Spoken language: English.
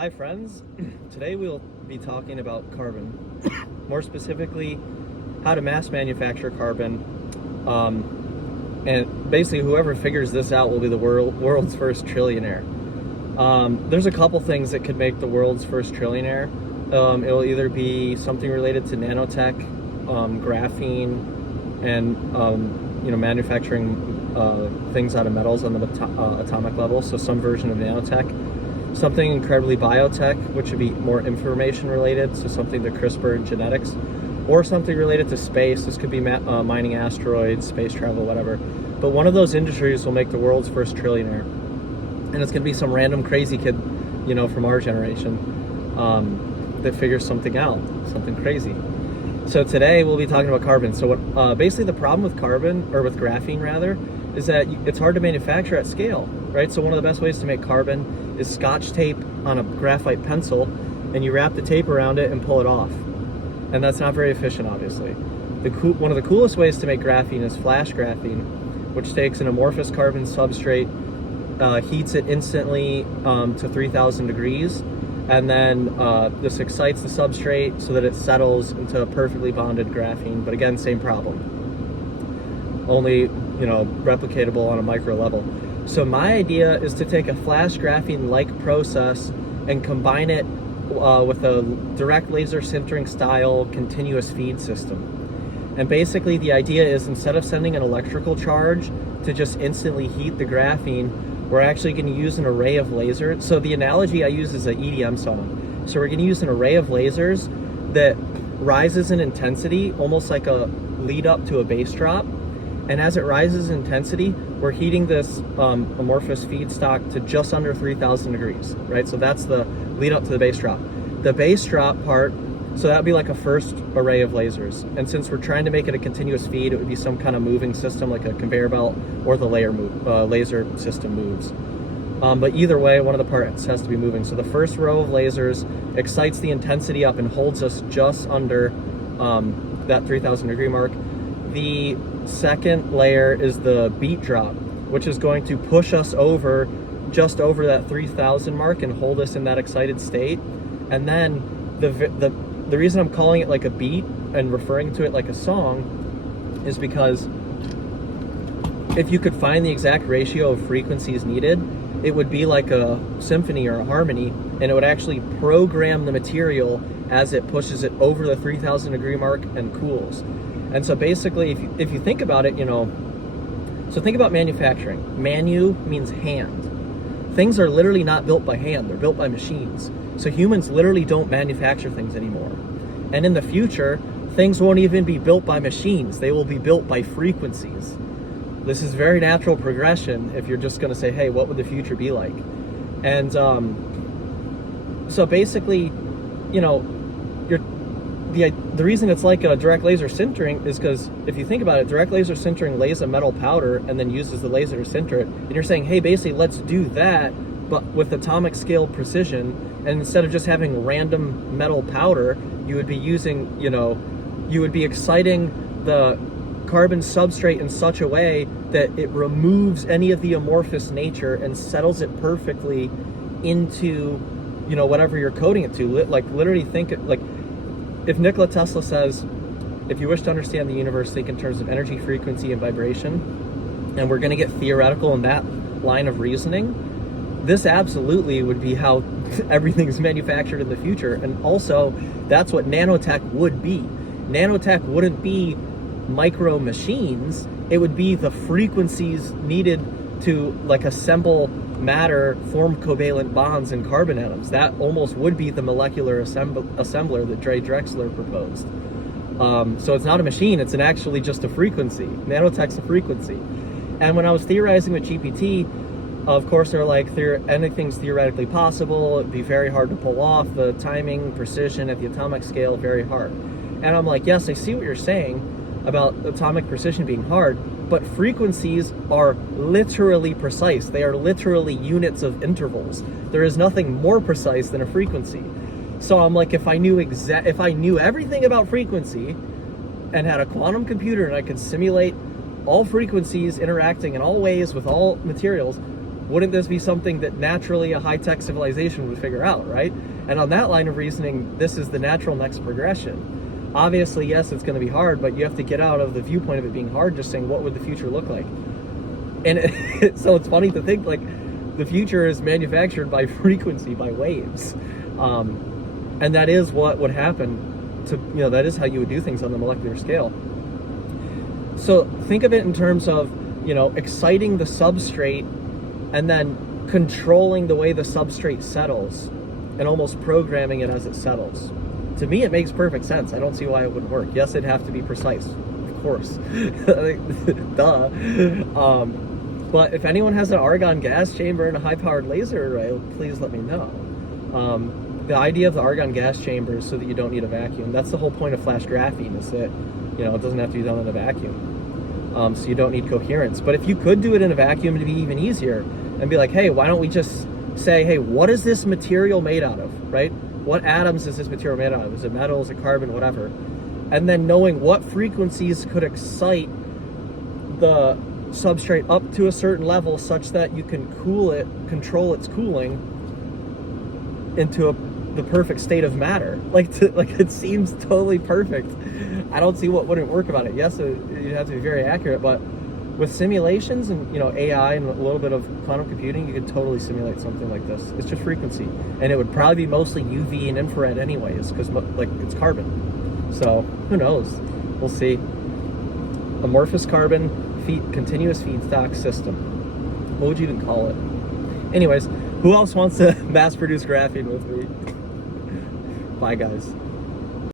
Hi friends, today we'll be talking about carbon, more specifically how to mass manufacture carbon, and basically whoever figures this out will be the world's first trillionaire. There's a couple things that could make the world's first trillionaire. It'll either be something related to nanotech, graphene, and manufacturing things out of metals on the atomic level, so some version of nanotech. Something incredibly biotech, which would be more information related, so something to CRISPR and genetics, or something related to space. This could be mining asteroids, space travel, whatever. But one of those industries will make the world's first trillionaire, and it's going to be some random crazy kid, from our generation, that figures something out, something crazy. So today we'll be talking about carbon. So what, basically the problem with carbon, or with graphene rather, is that it's hard to manufacture at scale, right? So one of the best ways to make carbon is Scotch tape on a graphite pencil, and you wrap the tape around it and pull it off. And that's not very efficient, obviously. One of the coolest ways to make graphene is Flash Graphene, which takes an amorphous carbon substrate, heats it instantly to 3,000 degrees, and then this excites the substrate so that it settles into a perfectly bonded graphene. But again, same problem. Only, replicatable on a micro level. So my idea is to take a Flash Graphene-like process and combine it with a Direct Laser Sintering style continuous feed system. And basically the idea is, instead of sending an electrical charge to just instantly heat the graphene, we're actually going to use an array of lasers. So the analogy I use is an EDM song. So we're going to use an array of lasers that rises in intensity, almost like a lead up to a bass drop. And as it rises in intensity, we're heating this amorphous feedstock to just under 3,000 degrees, right? So that's the lead up to the bass drop. The bass drop part, so that would be like a first array of lasers. And since we're trying to make it a continuous feed, it would be some kind of moving system like a conveyor belt, or the laser system moves. But either way, one of the parts has to be moving. So the first row of lasers excites the intensity up and holds us just under that 3,000 degree mark. The second layer is the beat drop, which is going to push us over just over that 3,000 mark and hold us in that excited state. And then the reason I'm calling it like a beat and referring to it like a song is because if you could find the exact ratio of frequencies needed, it would be like a symphony or a harmony, and it would actually program the material as it pushes it over the 3,000 degree mark and cools. And so basically, if you think about it, so think about manufacturing. Manu means hand. Things are literally not built by hand, they're built by machines. So humans literally don't manufacture things anymore. And in the future, things won't even be built by machines, they will be built by frequencies. This is very natural progression if you're just gonna say, hey, what would the future be like? And so basically, the reason it's like a direct laser sintering is because if you think about it, direct laser sintering lays a metal powder and then uses the laser to sinter it. And you're saying, hey, basically, let's do that, but with atomic scale precision. And instead of just having random metal powder, you would be using, you would be exciting the carbon substrate in such a way that it removes any of the amorphous nature and settles it perfectly into, whatever you're coating it to. Like, literally think it like, if Nikola Tesla says, if you wish to understand the universe, think in terms of energy, frequency, and vibration, and we're going to get theoretical in that line of reasoning, this absolutely would be how everything's manufactured in the future. And also, that's what nanotech would be. Nanotech wouldn't be micro machines, it would be the frequencies needed to assemble matter, form covalent bonds in carbon atoms. That almost would be the molecular assembler that Dre Drexler proposed. So it's not a machine, it's actually just a frequency. Nanotech's a frequency. And when I was theorizing with GPT, of course they're like, anything's theoretically possible, it'd be very hard to pull off, the timing, precision at the atomic scale, very hard. And I'm like, yes, I see what you're saying about atomic precision being hard, but frequencies are literally precise. They are literally units of intervals. There is nothing more precise than a frequency. So I'm like, if I knew everything about frequency and had a quantum computer and I could simulate all frequencies interacting in all ways with all materials, wouldn't this be something that naturally a high-tech civilization would figure out, right? And on that line of reasoning, this is the natural next progression. Obviously, yes, it's going to be hard, but you have to get out of the viewpoint of it being hard, just saying, what would the future look like? And so it's funny to think, like, the future is manufactured by frequency, by waves. And that is what would happen to, you know, that is how you would do things on the molecular scale. So think of it in terms of, you know, exciting the substrate and then controlling the way the substrate settles and almost programming it as it settles. To me, it makes perfect sense. I don't see why it wouldn't work. Yes, it'd have to be precise, of course. Duh. But if anyone has an argon gas chamber and a high-powered laser array, please let me know. The idea of the argon gas chamber is so that you don't need a vacuum. That's the whole point of Flash Graphene, is that, you know, it doesn't have to be done in a vacuum. So you don't need coherence. But if you could do it in a vacuum, it'd be even easier. And be like, hey, why don't we just say, hey, what is this material made out of, right? What atoms is this material made out of? Is it metal, is it carbon, whatever? And then knowing what frequencies could excite the substrate up to a certain level such that you can cool it, control its cooling into the perfect state of matter. Like it seems totally perfect. I don't see what wouldn't work about it. Yes, you have to be very accurate, but with simulations and, you know, AI and a little bit of quantum computing, you could totally simulate something like this. It's just frequency, and it would probably be mostly UV and infrared anyways, because like it's carbon. So who knows? We'll see. Amorphous carbon continuous feedstock system. What would you even call it? Anyways, who else wants to mass produce graphene with me? Bye, guys.